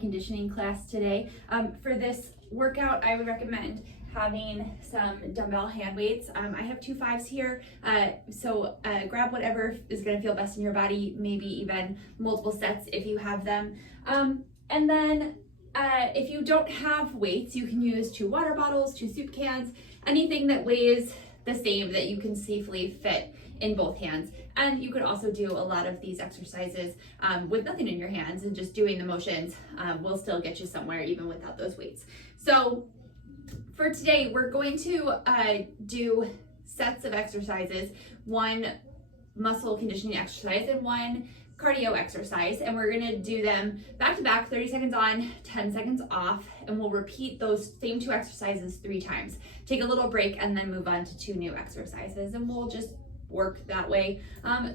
conditioning class today. For this workout, I would recommend having some dumbbell hand weights. I have 2 5s here, so grab whatever is going to feel best in your body, maybe even multiple sets if you have them. And then if you don't have weights, you can use 2 water bottles, 2 soup cans, anything that weighs the same that you can safely fit in both hands. And you could also do a lot of these exercises with nothing in your hands, and just doing the motions will still get you somewhere even without those weights. So for today, we're going to do sets of exercises, 1 muscle conditioning exercise and 1 cardio exercise, and we're gonna do them back to back, 30 seconds on, 10 seconds off, and we'll repeat those same 2 exercises 3 times. Take a little break and then move on to 2 new exercises, and we'll just work that way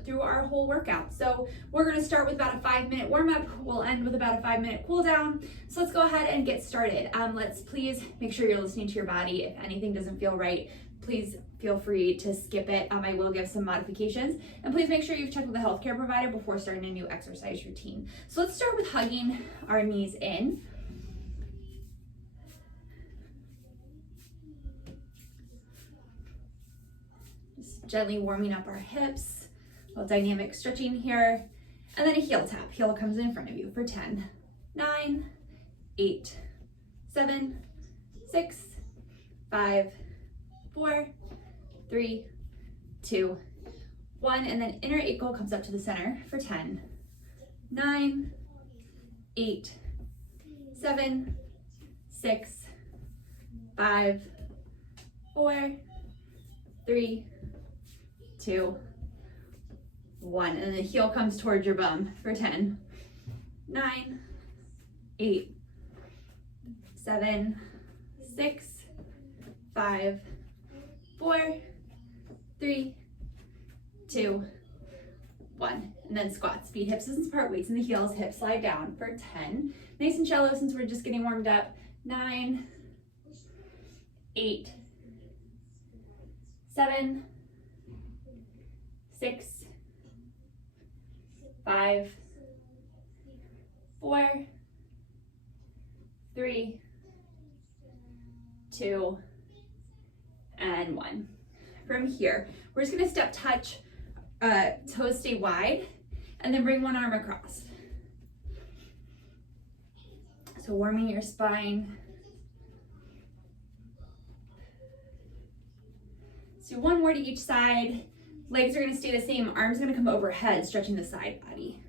through our whole workout. So we're gonna start with about a 5-minute warm-up. We'll end with about a 5-minute cool down. So let's go ahead and get started. Let's please make sure you're listening to your body. If anything doesn't feel right, please feel free to skip it. I will give some modifications, and please make sure you've checked with a healthcare provider before starting a new exercise routine. So let's start with hugging our knees in. Just gently warming up our hips, a little dynamic stretching here, and then a heel tap. Heel comes in front of you for 10, 9, 8, 7, 6, 5, 4, 3, 2, 1, and then inner ankle comes up to the center for 10, 9, 8, 7, 6, 5, 4, 3, 2, 1, and then the heel comes towards your bum for 10, 9, 8, 7, 6, 5, 4, 3, 2, 1, and then squats. Feet, hips distance apart, weights in the heels, hips slide down for 10. Nice and shallow since we're just getting warmed up. 9, 8, 7, 6, 5, 4, 3, 2, and 1. From here, we're just gonna step touch, toes stay wide, and then bring one arm across. So warming your spine. Let's do 1 more to each side. Legs are gonna stay the same, arms are gonna come overhead, stretching the side body.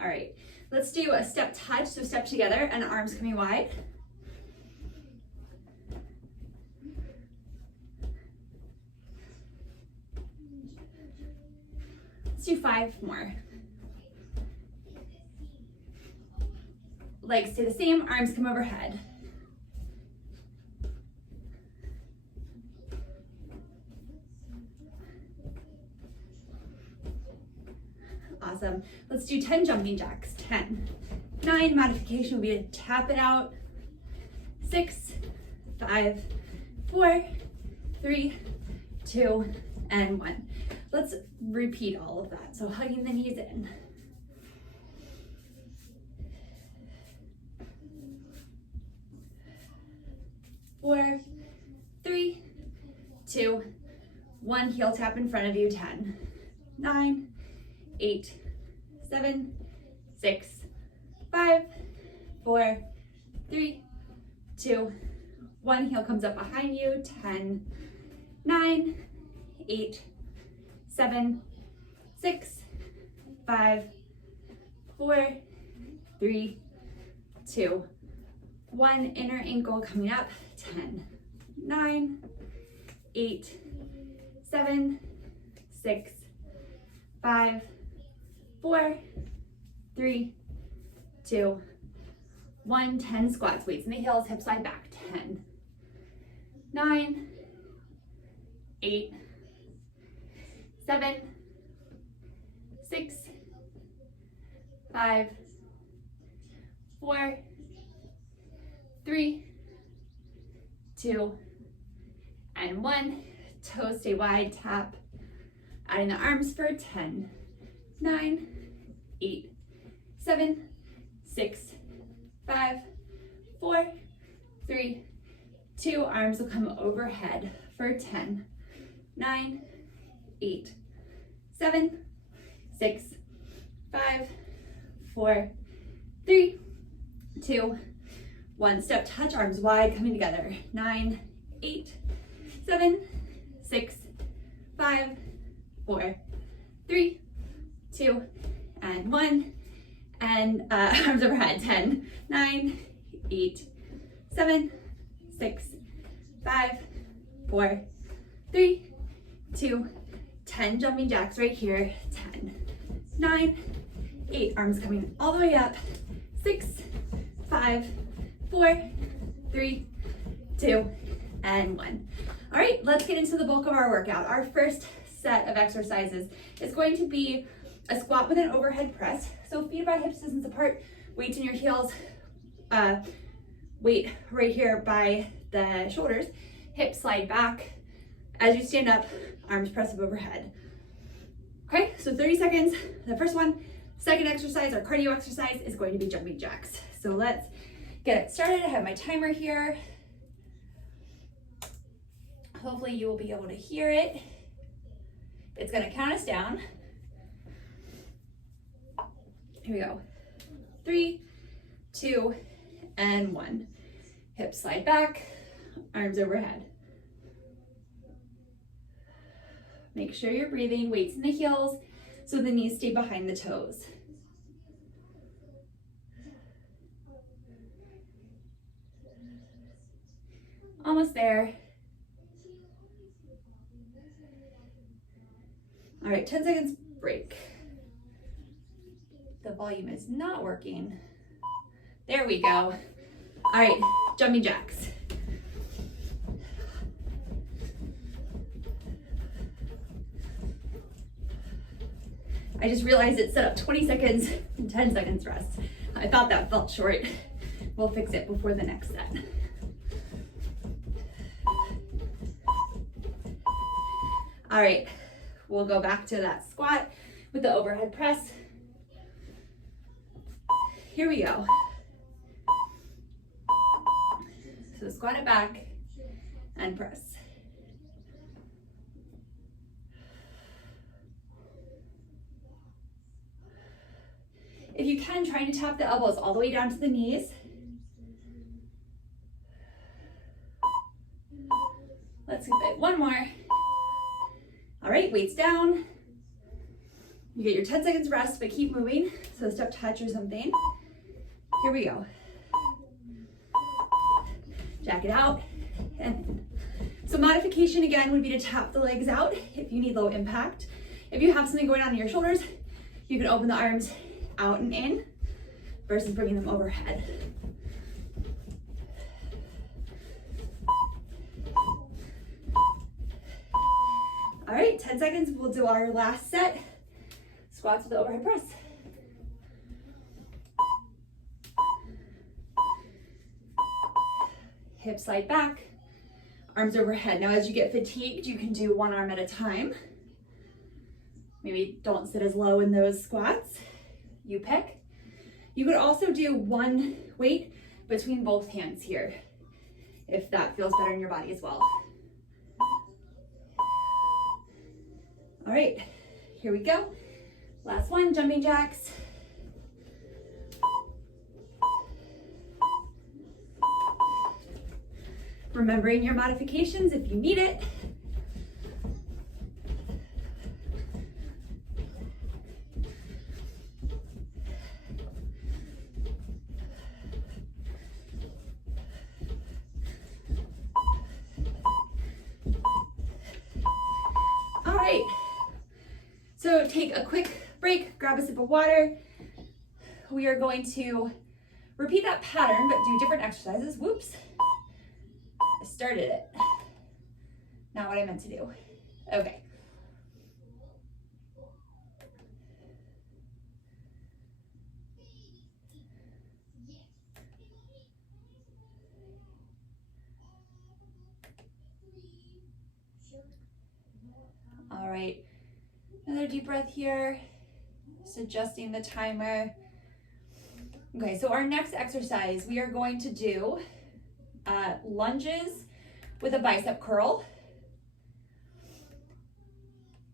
All right, let's do a step touch, so step together and arms coming wide. Let's do 5 more. Legs stay the same, arms come overhead. Awesome. Let's do 10 jumping jacks. 10. 9, modification would be to tap it out. 6, 5, 4, 3, 2, and 1. Let's repeat all of that. So hugging the knees in. Four, 3, 2, 1. Heel tap in front of you. 10, 9, 8, 7, 6, 5, 4, 3, 2, 1. Heel comes up behind you. 10, 9, 8, 7, 6, 5, 4, 3, 2, 1. Inner ankle coming up. 10, 9, 8, 7, 6, 5, 4, 3, 2, 1. 10 squats, weights in the heels, hips slide back. 10, 9, 8, 7, 6, 5, 4, 3, 2, and 1. Toes stay wide, tap. Adding the arms for 10, 9, 8, 7, 6, 5, 4, 3, 2. Arms will come overhead for 10, 9, 8, 7, 6, 5, 4, 3, 2, 1. Step touch, arms wide, coming together. 9, 8, 7, 6, 5, 4, 3, 2, and 1. And arms overhead. 10, 9, 8, 7, 6, 5, 4, 3, 2, 10. Jumping jacks right here. 10, 9, 8. Arms coming all the way up. 6, 5, 4, 3, 2, and 1. All right, let's get into the bulk of our workout. Our first set of exercises is going to be a squat with an overhead press. So feet about hips distance apart, weights in your heels, weight right here by the shoulders, hips slide back. As you stand up, arms press up overhead. Okay, so 30 seconds, the first one. Second exercise, our cardio exercise, is going to be jumping jacks. So let's get it started. I have my timer here. Hopefully you will be able to hear it. It's gonna count us down. Here we go. 3, 2, and 1. Hips slide back, arms overhead. Make sure you're breathing, weights in the heels, so the knees stay behind the toes. Almost there. All right, 10 seconds break. The volume is not working. There we go. All right, jumping jacks. I just realized it set up 20 seconds and 10 seconds rest. I thought that felt short. We'll fix it before the next set. All right, we'll go back to that squat with the overhead press. Here we go. So squat it back and press. If you can, try to tap the elbows all the way down to the knees. Let's give it one more. All right, weights down. You get your 10 seconds rest, but keep moving. So step touch or something. Here we go. Jack it out. And so modification again would be to tap the legs out if you need low impact. If you have something going on in your shoulders, you can open the arms out and in versus bringing them overhead. All right, 10 seconds. We'll do our last set. Squats with the overhead press. Hips slide back, arms overhead. Now as you get fatigued, you can do one arm at a time. Maybe don't sit as low in those squats. You pick. You could also do one weight between both hands here, if that feels better in your body as well. All right, here we go. Last one, jumping jacks. Remembering your modifications if you need it. All right, so take a quick break, grab a sip of water. We are going to repeat that pattern, but do different exercises. Whoops. I started it. Not what I meant to do. Okay. another deep breath here. Just adjusting the timer. Okay, so our next exercise, we are going to do lunges with a bicep curl.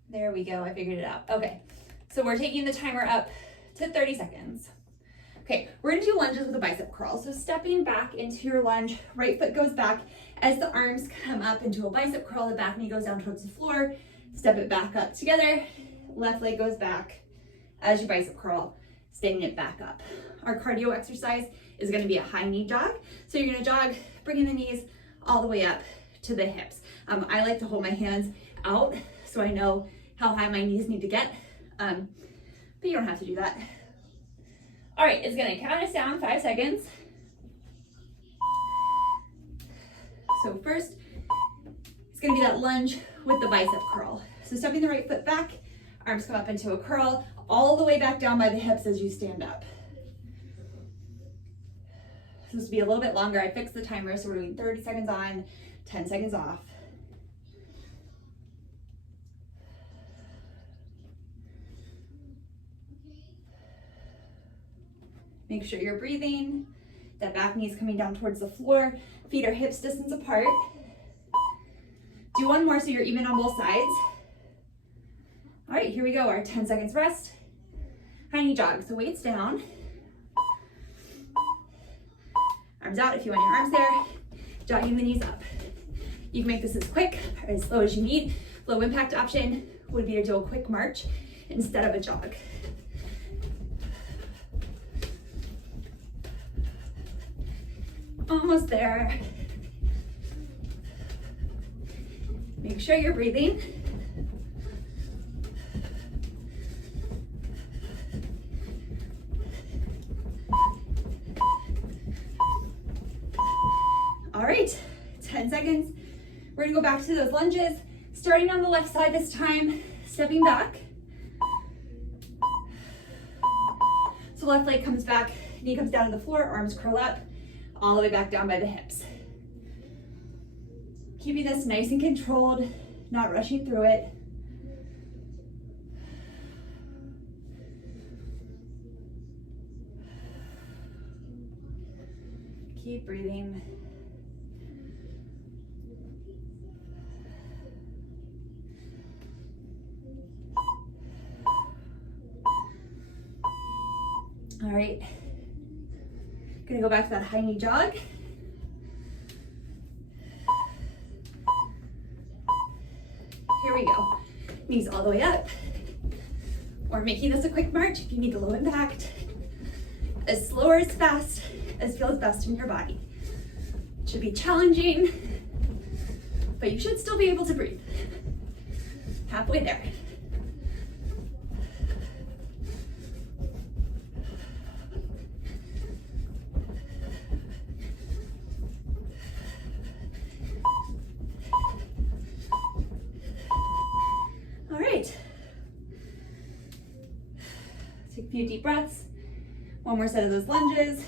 There we go, I figured it out. Okay, so we're taking the timer up to 30 seconds. Okay, we're gonna do lunges with a bicep curl. So stepping back into your lunge, right foot goes back. As the arms come up into a bicep curl, the back knee goes down towards the floor. Step it back up together. Left leg goes back as you bicep curl, standing it back up. Our cardio exercise is gonna be a high knee jog. So you're gonna jog, bringing the knees all the way up to the hips. I like to hold my hands out so I know how high my knees need to get, but you don't have to do that. All right, it's gonna count us down 5 seconds. So first, it's gonna be that lunge with the bicep curl. So stepping the right foot back, arms come up into a curl, all the way back down by the hips as you stand up. This will be a little bit longer. I fixed the timer, so we're doing 30 seconds on, 10 seconds off. Make sure you're breathing. That back knee is coming down towards the floor. Feet are hips distance apart. Do one more so you're even on both sides. All right, here we go. Our 10 seconds rest. High knee jog, so weights down. Arms out if you want your arms there. Jogging the knees up. You can make this as quick or as slow as you need. Low impact option would be to do a quick march instead of a jog. Almost there. Make sure you're breathing. All right, 10 seconds. We're gonna go back to those lunges, starting on the left side this time, stepping back. So left leg comes back, knee comes down to the floor, arms curl up, all the way back down by the hips. Keeping this nice and controlled, not rushing through it. Keep breathing. All right, gonna go back to that high knee jog. Here we go. Knees all the way up. We're making this a quick march if you need the low impact. As slow or as fast as feels best in your body. It should be challenging, but you should still be able to breathe. Halfway there. Take a few deep breaths. One more set of those lunges.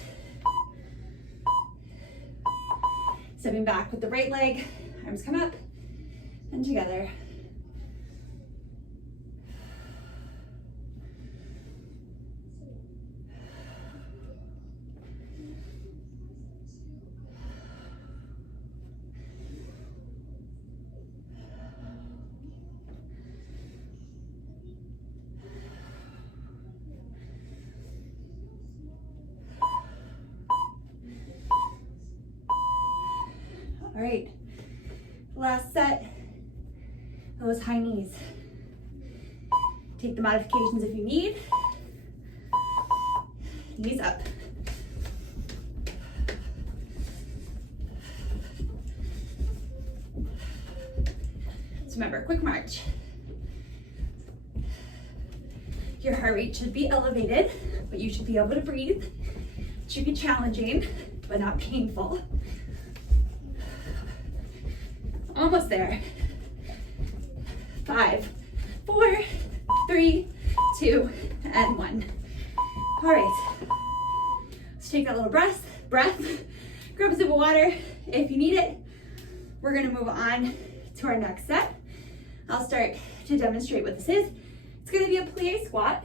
Stepping back with the right leg, arms come up and together. All right, last set, those high knees. Take the modifications if you need. Knees up. So remember, quick march. Your heart rate should be elevated, but you should be able to breathe. It should be challenging, but not painful. Almost there. 5, 4, 3, 2, and 1. All right. Let's take that little breath. Grab a sip of water if you need it. We're gonna move on to our next set. I'll start to demonstrate what this is. It's gonna be a plie squat.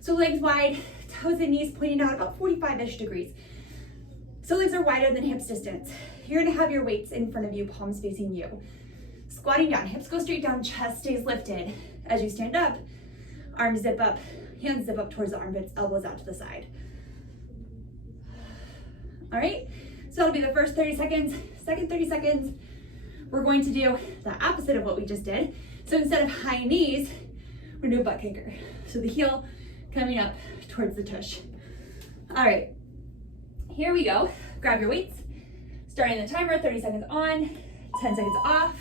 So legs wide, toes and knees pointing out about 45-ish degrees. So legs are wider than hips distance. You're gonna have your weights in front of you, palms facing you. Squatting down, hips go straight down, chest stays lifted. As you stand up, arms zip up, hands zip up towards the armpits, elbows out to the side. All right, so that'll be the first 30 seconds. Second 30 seconds, we're going to do the opposite of what we just did. So instead of high knees, we're gonna do a butt kicker. So the heel coming up towards the tush. All right, here we go. Grab your weights. Starting the timer, 30 seconds on, 10 seconds off.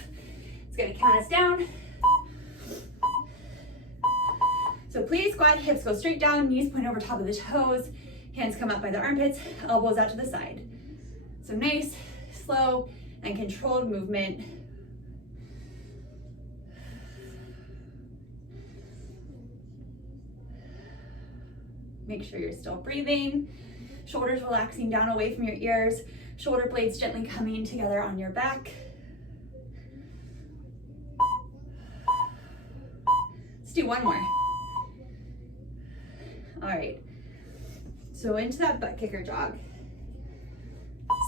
It's gonna count us down. So plie squat, hips go straight down, knees point over top of the toes, hands come up by the armpits, elbows out to the side. So nice, slow, and controlled movement. Make sure you're still breathing. Shoulders relaxing down away from your ears. Shoulder blades gently coming together on your back. Let's do one more. All right, so into that butt kicker jog.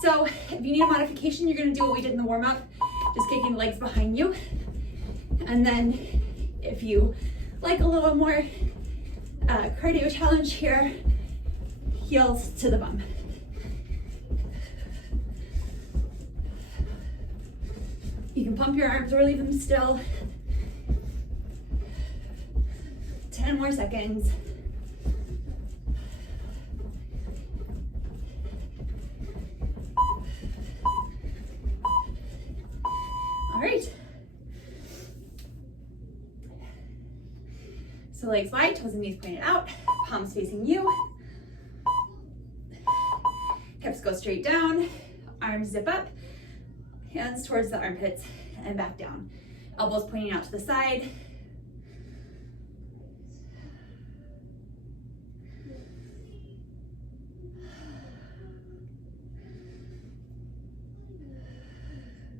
So if you need a modification, you're gonna do what we did in the warm up, just kicking the legs behind you. And then if you like a little more cardio challenge here, heels to the bum. You can pump your arms or leave them still. 10 more seconds. All right. So legs wide, toes and knees pointed out, palms facing you. Hips go straight down, arms zip up, hands towards the armpits and back down. Elbows pointing out to the side.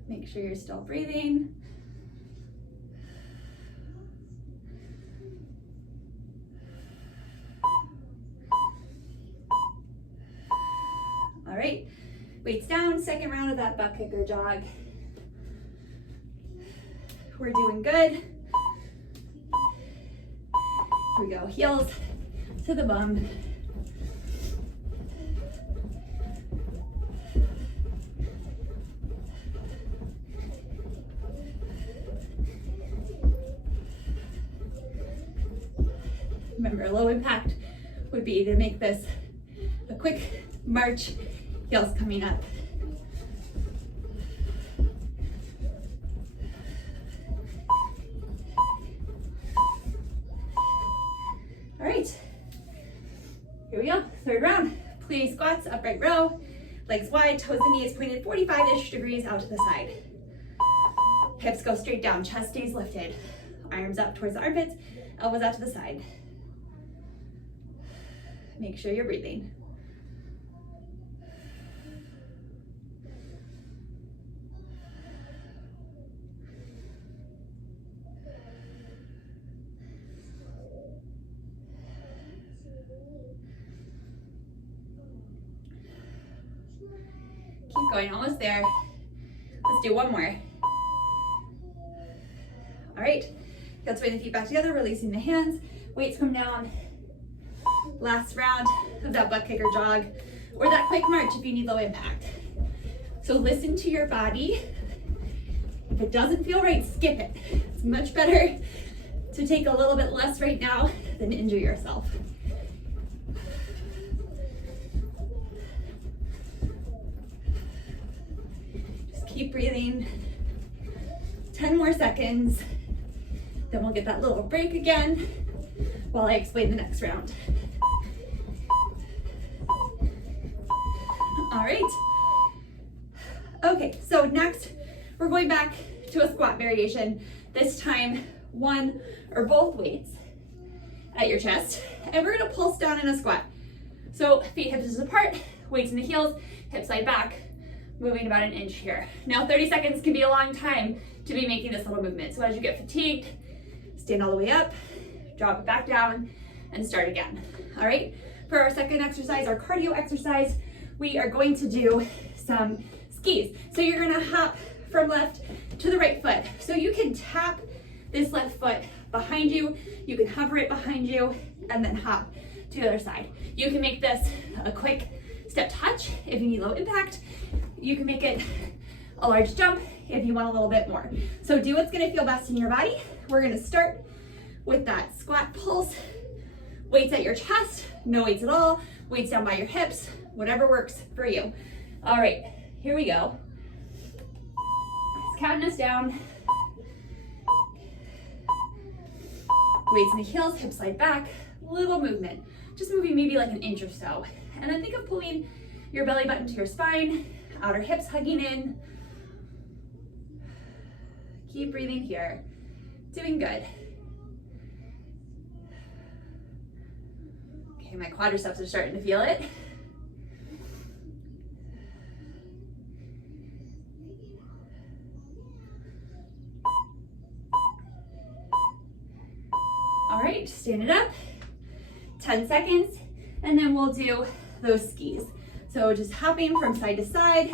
Make sure you're still breathing. All right, weights down, second round of that butt kicker jog. We're doing good. Here we go, heels to the bum. Remember, low impact would be to make this a quick march, heels coming up. All right, here we go, third round. Plie squats, upright row, legs wide, toes and knees pointed 45-ish degrees out to the side. Hips go straight down, chest stays lifted. Arms up towards the armpits, elbows out to the side. Make sure you're breathing. Keep going, almost there. Let's do one more. All right, let's swing the feet back together, releasing the hands. Weights come down. Last round of that butt kicker jog, or that quick march if you need low impact. So listen to your body. If it doesn't feel right, skip it. It's much better to take a little bit less right now than injure yourself. Just keep breathing. 10 more seconds. Then we'll get that little break again while I explain the next round. All right. Okay, so next we're going back to a squat variation. This time, one or both weights at your chest, and we're gonna pulse down in a squat. So feet hips apart, weights in the heels, hips side back, moving about an inch here. Now 30 seconds can be a long time to be making this little movement. So as you get fatigued, stand all the way up, drop it back down, and start again. All right, for our second exercise, our cardio exercise, we are going to do some skis. So you're gonna hop from left to the right foot. So you can tap this left foot behind you, you can hover it behind you, and then hop to the other side. You can make this a quick step touch if you need low impact. You can make it a large jump if you want a little bit more. So do what's gonna feel best in your body. We're gonna start with that squat pulse. Weights at your chest, no weights at all. Weights down by your hips, whatever works for you. All right, here we go. It's counting us down. Weights in the heels, hips slide back, little movement. Just moving maybe like an inch or so. And then think of pulling your belly button to your spine, outer hips hugging in. Keep breathing here. Doing good. Okay, my quadriceps are starting to feel it. All right, stand it up, 10 seconds, and then we'll do those skis. So just hopping from side to side,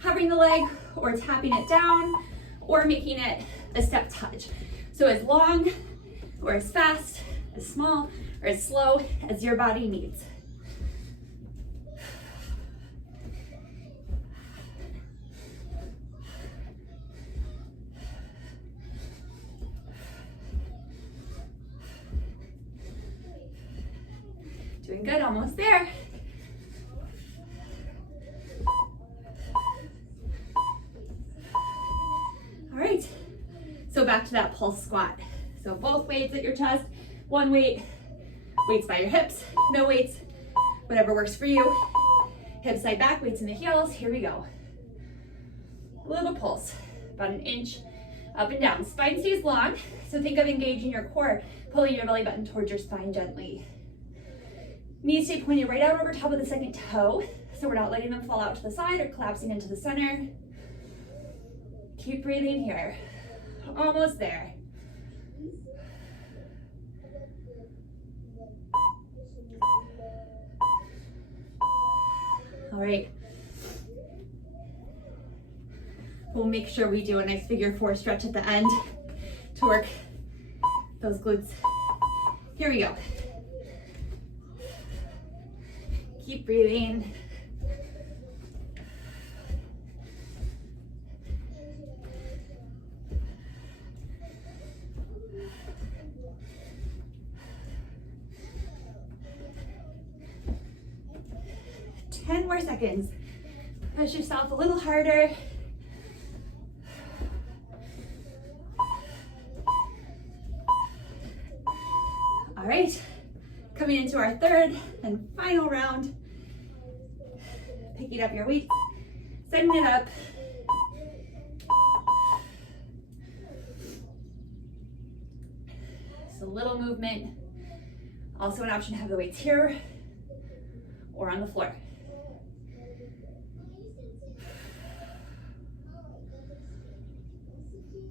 hovering the leg, or tapping it down, or making it a step touch. So as long, or as fast, as small, or as slow as your body needs. Doing good, almost there. All right, so back to that pulse squat. So both weights at your chest, one weight, weights by your hips, no weights, whatever works for you. Hips side back, weights in the heels, here we go. A little pulse, about an inch up and down. Spine stays long, so think of engaging your core, pulling your belly button towards your spine gently. Knees stay pointed right out over top of the second toe, so we're not letting them fall out to the side or collapsing into the center. Keep breathing here. Almost there. All right. We'll make sure we do a nice figure four stretch at the end to work those glutes. Here we go. Keep breathing. Ten more seconds. Push yourself a little harder. All right, coming into our third and final round. Picking up your weight, setting it up. Just a little movement. Also an option to have the weights here or on the floor.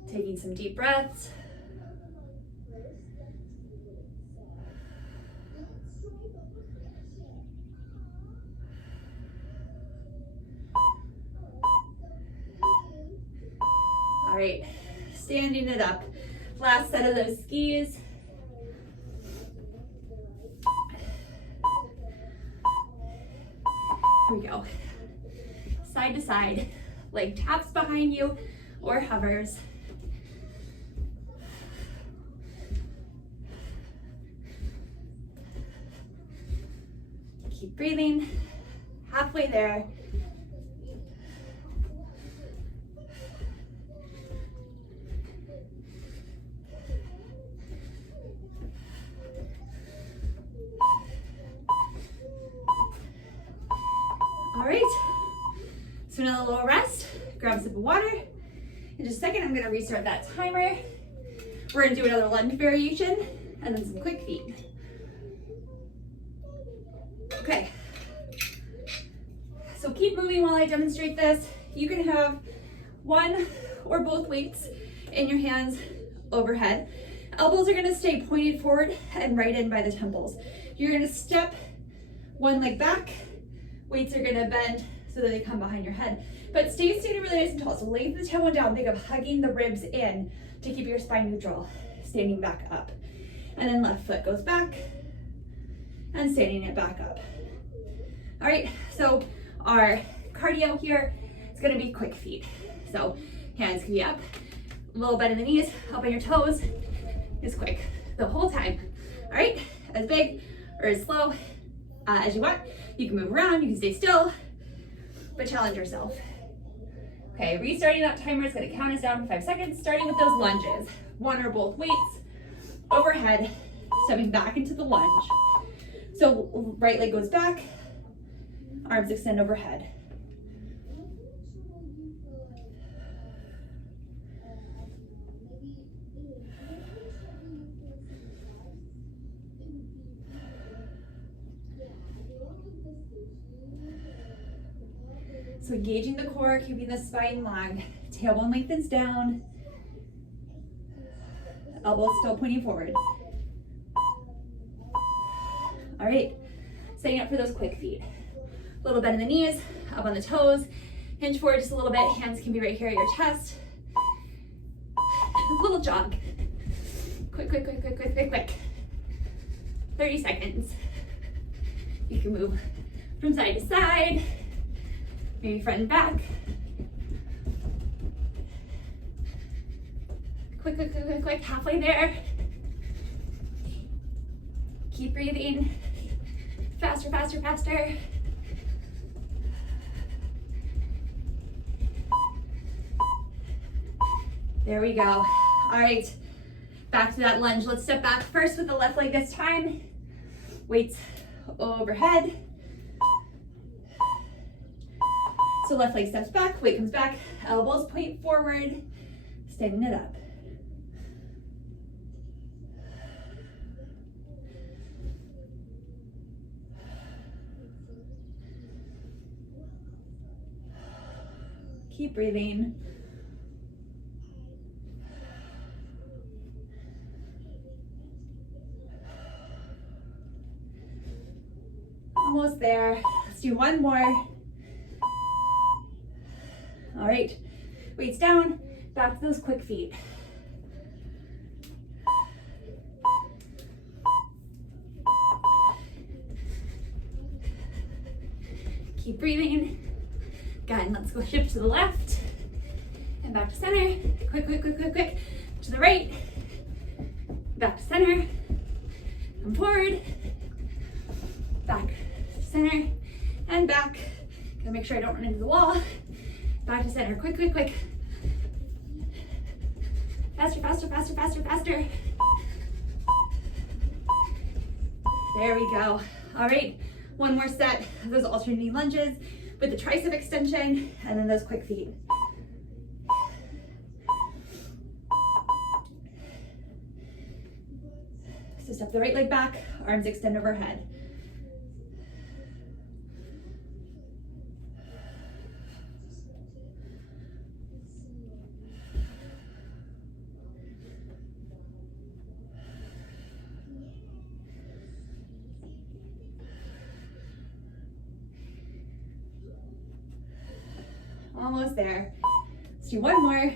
Taking some deep breaths. All right, standing it up. Last set of those skis. Here we go. Side to side, leg taps behind you or hovers. Keep breathing, halfway there. All right, so another little rest, grab a sip of water. In just a second, I'm gonna restart that timer. We're gonna do another lunge variation and then some quick feet. Okay, so keep moving while I demonstrate this. You can have one or both weights in your hands overhead. Elbows are gonna stay pointed forward and right in by the temples. You're gonna step one leg back. Weights are gonna bend so that they come behind your head. But stay seated really nice and tall. So lay the tailbone down, think of hugging the ribs in to keep your spine neutral. Standing back up. And then left foot goes back and standing it back up. All right, so our cardio here is gonna be quick feet. So hands can be up, a little bend in the knees, up on your toes, is quick the whole time. All right, as big or as slow as you want. You can move around, you can stay still, but challenge yourself. Okay, restarting that timer is gonna count us down for 5 seconds, starting with those lunges. One or both weights, overhead, stepping back into the lunge. So right leg goes back, arms extend overhead. So engaging the core, keeping the spine long. Tailbone lengthens down. Elbows still pointing forward. All right, setting up for those quick feet. A little bend in the knees, up on the toes. Hinge forward just a little bit. Hands can be right here at your chest. A little jog. Quick, quick, quick, quick, quick, quick, quick. 30 seconds. You can move from side to side. Maybe front and back. Quick, quick, quick, quick, quick, halfway there. Keep breathing. Faster, faster, faster. There we go. All right, back to that lunge. Let's step back first with the left leg this time. Weights overhead. So left leg steps back, weight comes back, elbows point forward, standing it up. Keep breathing. Almost there. Let's do one more. All right, weights down, back to those quick feet. Keep breathing. Good, let's go shift to the left and back to center. Quick, quick, quick, quick, quick. To the right, back to center. Come forward, back to center, and back. Gotta make sure I don't run into the wall. Back to center, quick, quick, quick. Faster, faster, faster, faster, faster. There we go. All right, one more set of those alternating lunges with the tricep extension and then those quick feet. So step the right leg back, arms extend overhead. Almost there. Let's do one more.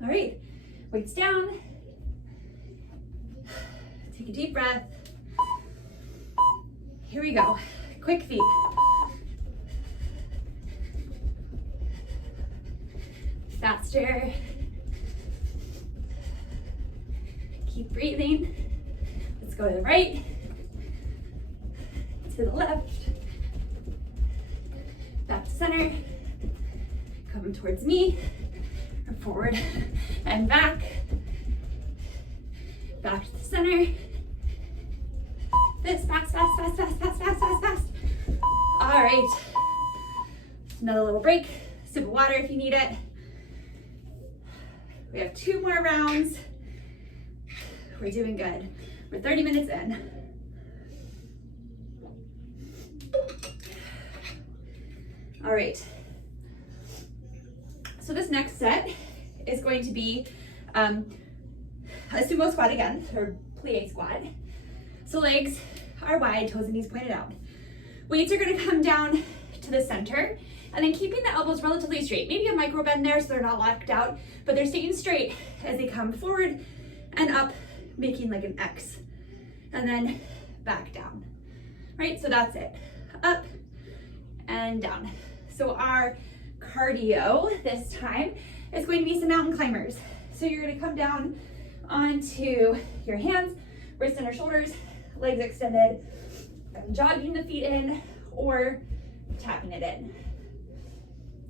All right, weights down. Take a deep breath. Here we go. Quick feet. Faster. Keep breathing. Let's go to the right, to the left. Back to center, come towards me, and forward and back, back to the center. This, fast, fast, fast, fast, fast, fast, fast, fast. All right, another little break, sip of water if you need it. We have 2 more rounds. We're doing good. We're 30 minutes in. All right, so this next set is going to be a sumo squat again, or plie squat. So legs are wide, toes and knees pointed out. Weights are gonna come down to the center, and then keeping the elbows relatively straight. Maybe a micro bend there so they're not locked out, but they're staying straight as they come forward and up, making like an X. And then back down, right? So that's it. Up and down. So our cardio this time is going to be some mountain climbers. So you're gonna come down onto your hands, wrists under shoulders, legs extended, jogging the feet in or tapping it in.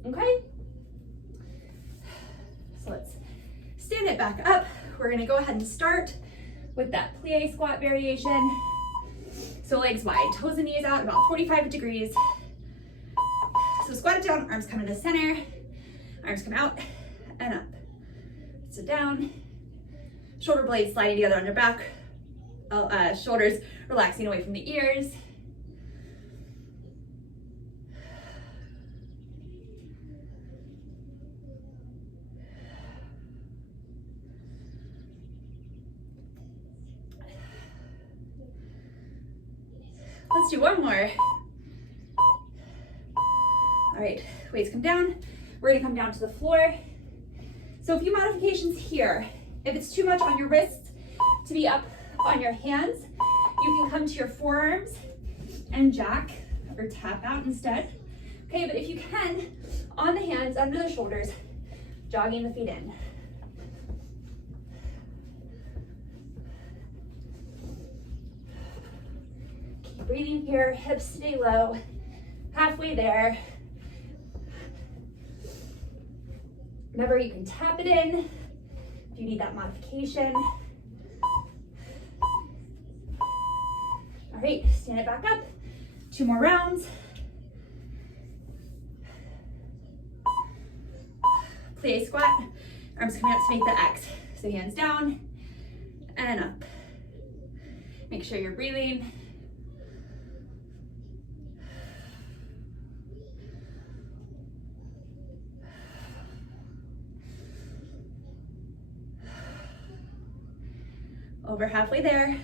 Okay? So let's stand it back up. We're gonna go ahead and start with that plie squat variation. So legs wide, toes and knees out about 45 degrees. So squat it down, arms come to the center, arms come out and up. So down, shoulder blades sliding together on your back, shoulders relaxing away from the ears. Let's do one more. All right, weights come down. We're gonna come down to the floor. So a few modifications here. If it's too much on your wrists to be up on your hands, you can come to your forearms and jack or tap out instead. Okay, but if you can, on the hands, under the shoulders, jogging the feet in. Keep breathing here, hips stay low, halfway there. Remember, you can tap it in if you need that modification. All right, stand it back up. 2 more rounds. Plie squat, arms coming up to make the X. So hands down and up. Make sure you're breathing. Over halfway there.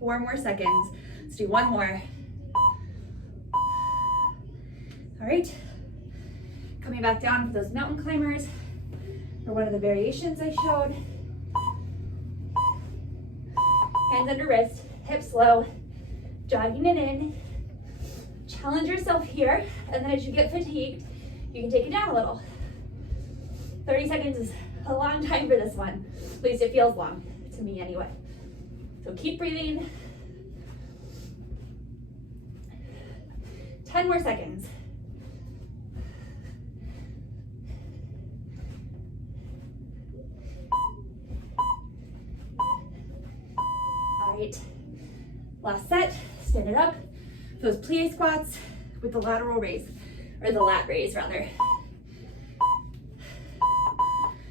Four more seconds. Let's do one more. All right. Coming back down with those mountain climbers, or one of the variations I showed. Hands under wrist, hips low, jogging it in. Challenge yourself here, and then as you get fatigued, you can take it down a little. 30 seconds is a long time for this one. At least it feels long, to me anyway. So keep breathing. 10 more seconds. All right, last set, stand it up. Those plie squats with the lateral raise, or the lat raise rather.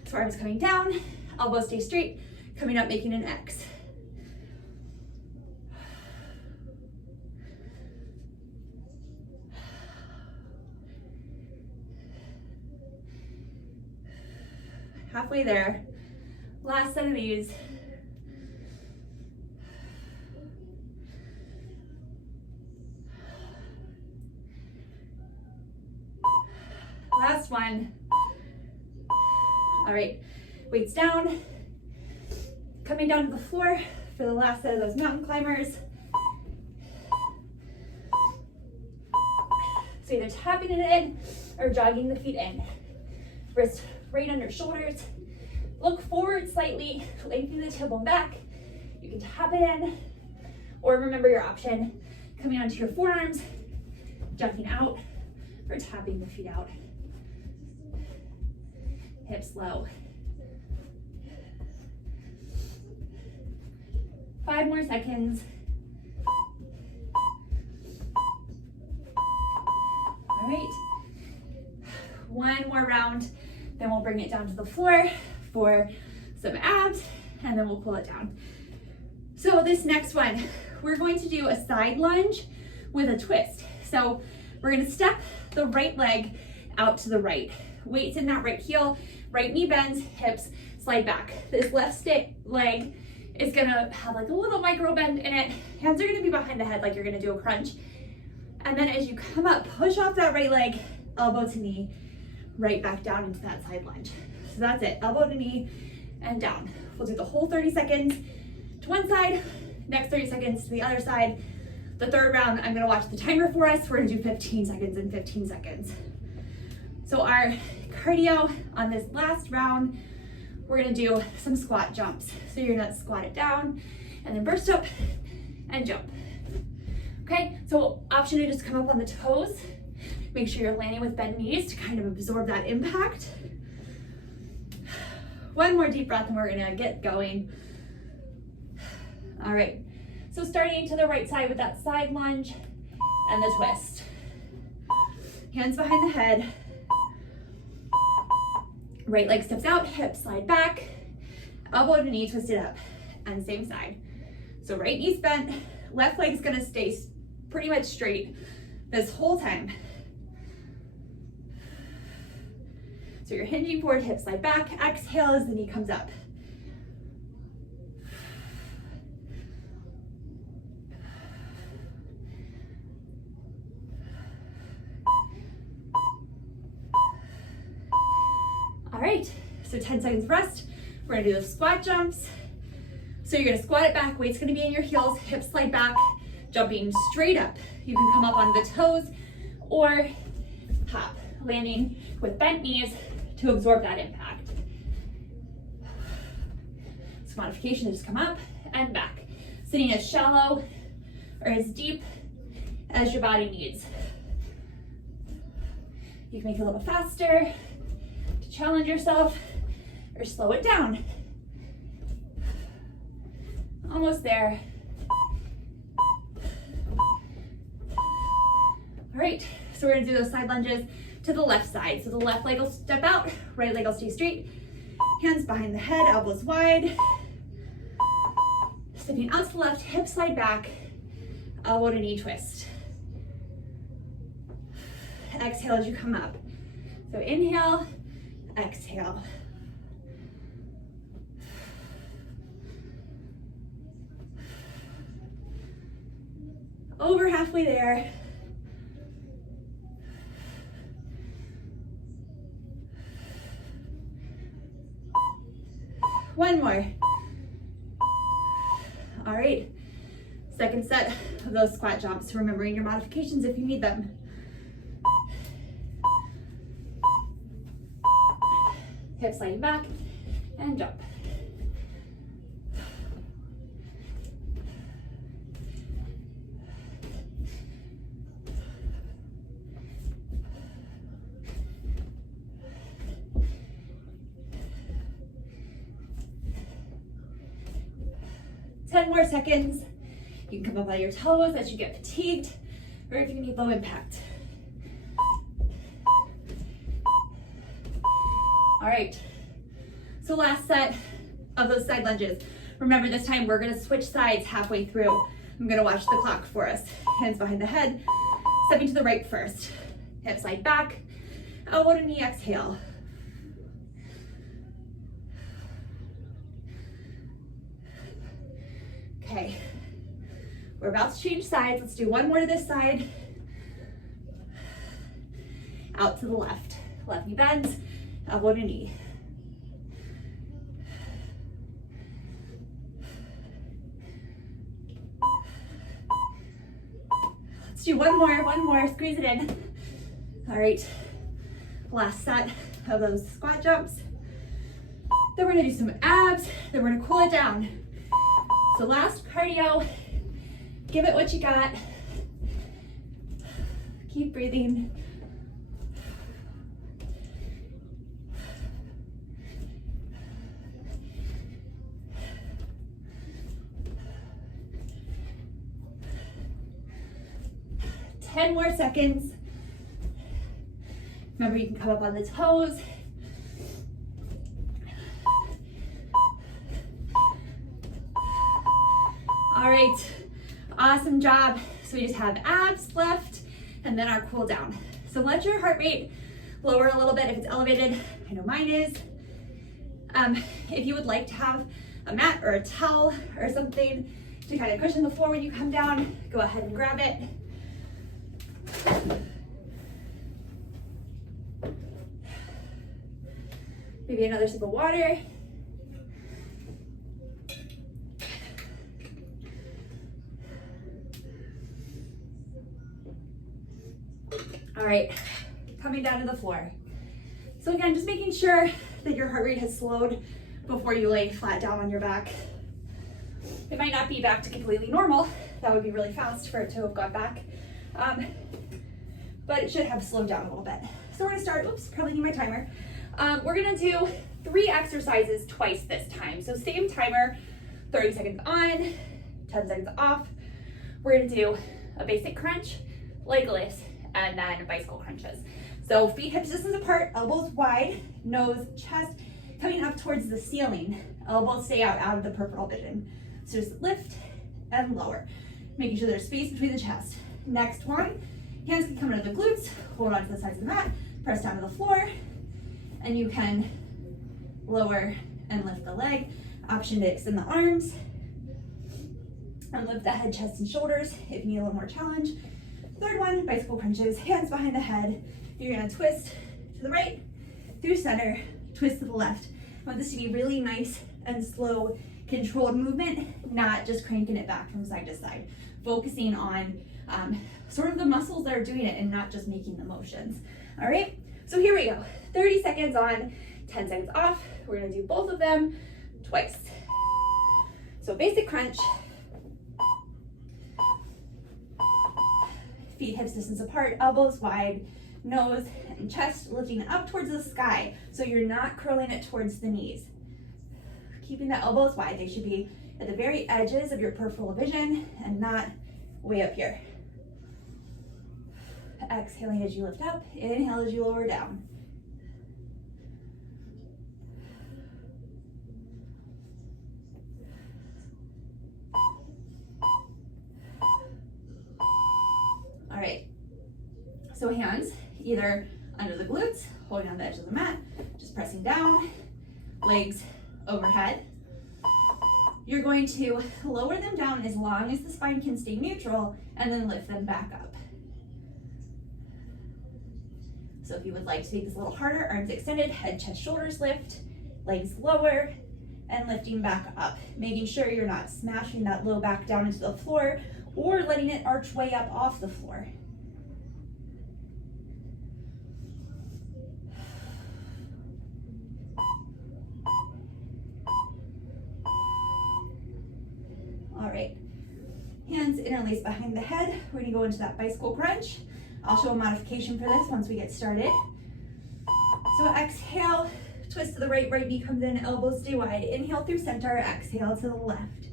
So arms coming down, elbows stay straight, coming up, making an X. Halfway there. Last set of these. Last one. All right, weights down. Coming down to the floor for the last set of those mountain climbers. So either tapping it in or jogging the feet in. Wrist right under shoulders. Look forward slightly, lengthen the tailbone back. You can tap it in, or remember your option, coming onto your forearms, jumping out, or tapping the feet out. Hips low. 5 more seconds. All right. One more round, then we'll bring it down to the floor for some abs, and then we'll pull it down. So this next one, we're going to do a side lunge with a twist. So We're gonna step the right leg out to the right. Weight's in that right heel, right knee bends, hips slide back. This left leg is gonna have like a little micro bend in it. Hands are gonna be behind the head like you're gonna do a crunch. And then as you come up, push off that right leg, elbow to knee, right back down into that side lunge. So that's it, elbow to knee and down. We'll do the whole 30 seconds to one side, next 30 seconds to the other side. The third round, I'm gonna watch the timer for us. We're gonna do 15 seconds and 15 seconds. So our cardio on this last round, we're gonna do some squat jumps. So you're gonna squat it down and then burst up and jump. Okay, so option to just come up on the toes. Make sure you're landing with bent knees to kind of absorb that impact. One more deep breath and we're gonna get going. All right, so starting to the right side with that side lunge and the twist. Hands behind the head. Right leg steps out, hips slide back, elbow to knee, twist it up, and same side. So right knee's bent, left leg's gonna stay pretty much straight this whole time. So you're hinging forward, hips slide back, exhale as the knee comes up. All right, so 10 seconds rest. We're gonna do the squat jumps. So you're gonna squat it back, weight's gonna be in your heels, hips slide back, jumping straight up. You can come up on the toes or hop, landing with bent knees to absorb that impact. So modification is come up and back. Sitting as shallow or as deep as your body needs. You can make it a little faster to challenge yourself or slow it down. Almost there. All right, so we're gonna do those side lunges to the left side. So the left leg will step out, right leg will stay straight. Hands behind the head, elbows wide. Stepping out to the left, hips slide back, elbow to knee twist. Exhale as you come up. So inhale, exhale. Over halfway there. One more. All right, second set of those squat jumps, remembering your modifications if you need them. Hips sliding back and jump. Ten more seconds. You can come up on your toes as you get fatigued or if you need low impact. All right, so last set of those side lunges. Remember this time we're gonna switch sides halfway through. I'm gonna watch the clock for us. Hands behind the head, stepping to the right first. Hips slide back, elbow to knee, exhale. Okay, we're about to change sides. Let's do one more to this side. Out to the left. Left knee bends, elbow to knee. Let's do one more, squeeze it in. All right, last set of those squat jumps. Then we're gonna do some abs, then we're gonna cool it down. So last cardio, give it what you got. Keep breathing. Ten more seconds. Remember, you can come up on the toes. All right, awesome job. So we just have abs left and then our cool down. So let your heart rate lower a little bit if it's elevated. I know mine is. If you would like to have a mat or a towel or something to kind of cushion the floor when you come down, go ahead and grab it. Maybe another sip of water. All right, coming down to the floor. So again, just making sure that your heart rate has slowed before you lay flat down on your back. It might not be back to completely normal. That would be really fast for it to have gone back. But it should have slowed down a little bit. So we're gonna start, oops, probably need my timer. We're gonna do 3 exercises twice this time. So same timer, 30 seconds on, 10 seconds off. We're gonna do a basic crunch, leg lifts, and then bicycle crunches. So feet hip distance apart, elbows wide, nose, chest, coming up towards the ceiling. Elbows stay out of the peripheral vision. So just lift and lower, making sure there's space between the chest. Next one, hands can come under the glutes, hold on to the sides of the mat, press down to the floor, and you can lower and lift the leg. Option to extend the arms and lift the head, chest, and shoulders if you need a little more challenge. Third one, bicycle crunches, hands behind the head. You're gonna twist to the right, through center, twist to the left. I want this to be really nice and slow, controlled movement, not just cranking it back from side to side. Focusing on sort of the muscles that are doing it and not just making the motions. All right, so here we go. 30 seconds on, 10 seconds off. We're gonna do both of them twice. So basic crunch. Feet hips distance apart, elbows wide, nose and chest lifting up towards the sky. So you're not curling it towards the knees. Keeping the elbows wide. They should be at the very edges of your peripheral vision and not way up here. Exhaling as you lift up, inhale as you lower down. All right, so hands either under the glutes, holding on the edge of the mat, just pressing down, legs overhead. You're going to lower them down as long as the spine can stay neutral and then lift them back up. So if you would like to make this a little harder, arms extended, head, chest, shoulders lift, legs lower, and lifting back up. Making sure you're not smashing that low back down into the floor or letting it arch way up off the floor. All right, hands interlace behind the head. We're gonna go into that bicycle crunch. I'll show a modification for this once we get started. So exhale, twist to the right, right knee comes in, elbows stay wide. Inhale through center, exhale to the left.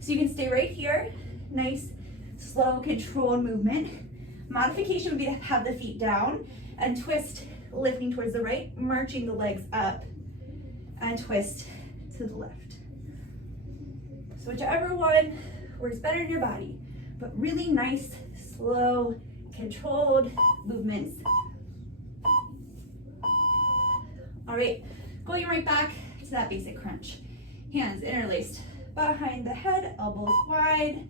So you can stay right here, nice, slow, controlled movement. Modification would be to have the feet down and twist, lifting towards the right, marching the legs up, and twist to the left. So whichever one works better in your body, but really nice, slow, controlled movements. All right, going right back to that basic crunch. Hands interlaced behind the head, elbows wide.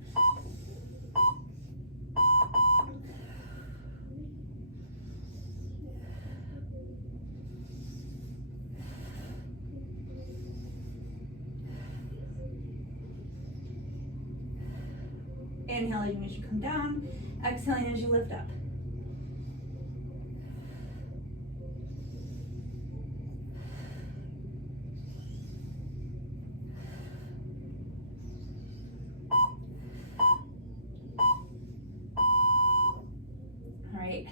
Inhaling as you come down, exhaling as you lift up. All right,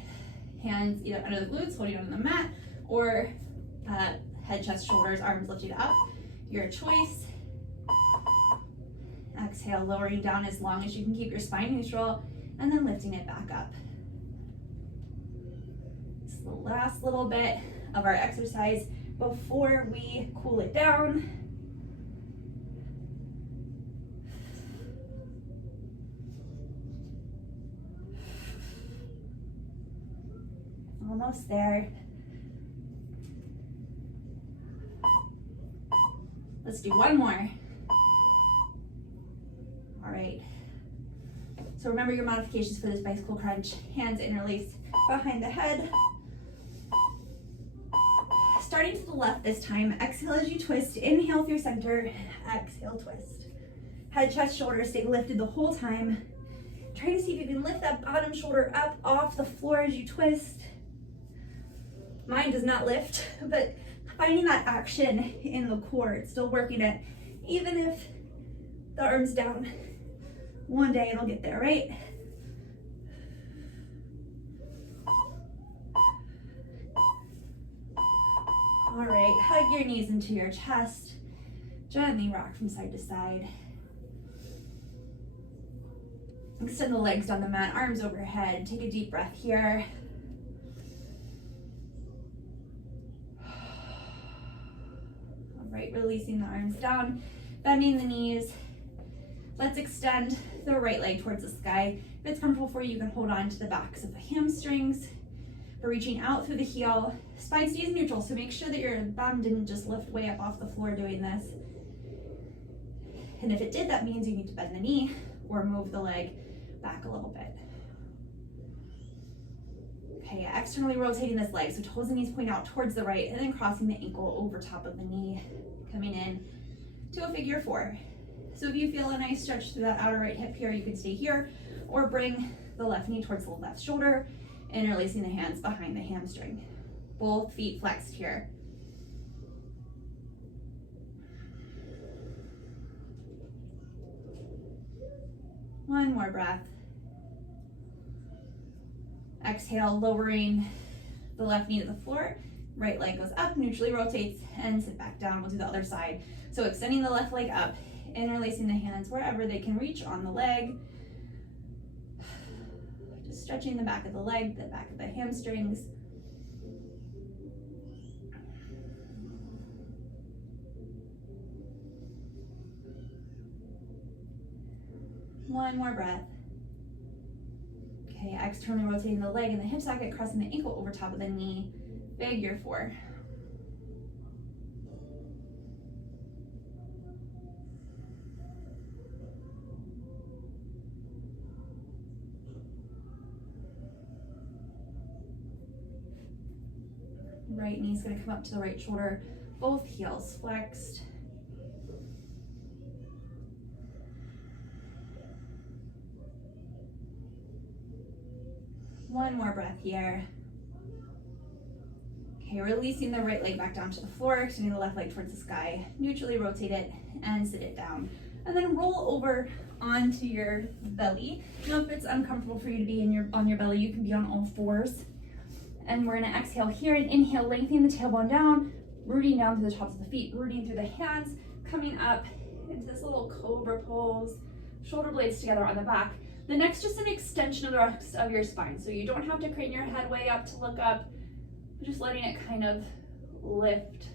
hands either under the glutes, holding on the mat, or head, chest, shoulders, arms lifted up. Your choice. Exhale, lowering down as long as you can keep your spine neutral, and then lifting it back up. It's the last little bit of our exercise before we cool it down. Almost there. Let's do one more. All right. So remember your modifications for this bicycle crunch. Hands interlaced behind the head. Starting to the left this time. Exhale as you twist. Inhale through center. Exhale, twist. Head, chest, shoulders stay lifted the whole time. Try to see if you can lift that bottom shoulder up off the floor as you twist. Mine does not lift, but finding that action in the core, it's still working it. Even if the arm's down, one day it'll get there, right? All right, hug your knees into your chest. Gently rock from side to side. Extend the legs down the mat, arms overhead. Take a deep breath here. All right, releasing the arms down, bending the knees. Let's extend the right leg towards the sky. If it's comfortable for you, you can hold on to the backs of the hamstrings. We're reaching out through the heel. Spine stays neutral, so make sure that your bum didn't just lift way up off the floor doing this. And if it did, that means you need to bend the knee or move the leg back a little bit. Okay, externally rotating this leg, so toes and knees point out towards the right, and then crossing the ankle over top of the knee, coming in to a figure four. So if you feel a nice stretch through that outer right hip here, you can stay here, or bring the left knee towards the left shoulder, interlacing the hands behind the hamstring. Both feet flexed here. One more breath. Exhale, lowering the left knee to the floor. Right leg goes up, neutrally rotates, and sit back down. We'll do the other side. So extending the left leg up, interlacing the hands wherever they can reach on the leg. Just stretching the back of the leg, the back of the hamstrings. One more breath. Okay, externally rotating the leg and the hip socket, crossing the ankle over top of the knee. Figure four. Right knee's gonna come up to the right shoulder, both heels flexed. One more breath here. Okay, releasing the right leg back down to the floor, extending the left leg towards the sky, neutrally rotate it and sit it down. And then roll over onto your belly. Now if it's uncomfortable for you to be on your belly, you can be on all fours. And we're gonna exhale here and inhale, lengthening the tailbone down, rooting down through the tops of the feet, rooting through the hands, coming up into this little cobra pose, shoulder blades together on the back. The next, just an extension of the rest of your spine. So you don't have to crane your head way up to look up, just letting it kind of lift.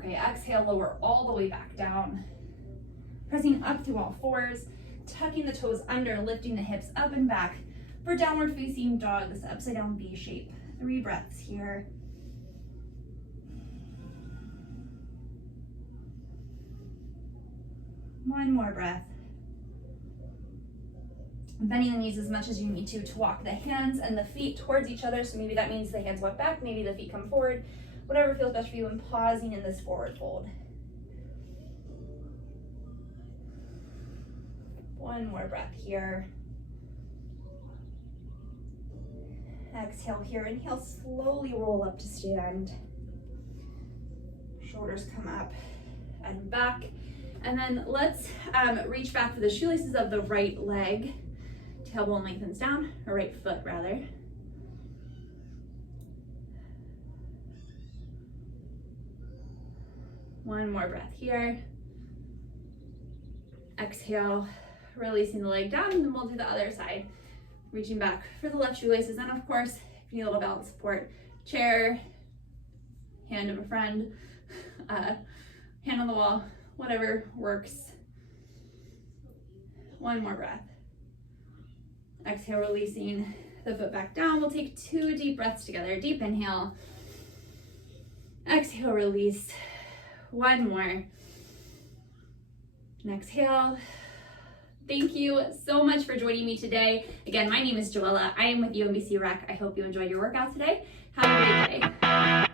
Okay, exhale, lower all the way back down. Pressing up through all fours, tucking the toes under, lifting the hips up and back for downward facing dog, this upside down V shape. 3 breaths here. One more breath. Bending the knees as much as you need to walk the hands and the feet towards each other. So maybe that means the hands walk back, maybe the feet come forward, whatever feels best for you, and pausing in this forward fold. One more breath here. Exhale here, inhale, slowly roll up to stand. Shoulders come up and back. And then let's reach back for the shoelaces of the right leg. Tailbone lengthens down, or right foot rather. One more breath here. Exhale, releasing the leg down, and then we'll do the other side. Reaching back for the left shoelaces, and of course, if you need a little balance support, chair, hand of a friend, hand on the wall, whatever works. One more breath. Exhale, releasing the foot back down. We'll take 2 deep breaths together. Deep inhale. Exhale, release. 1 more. And exhale. Thank you so much for joining me today. Again, my name is Joella. I am with UMBC Rec. I hope you enjoyed your workout today. Have a great day.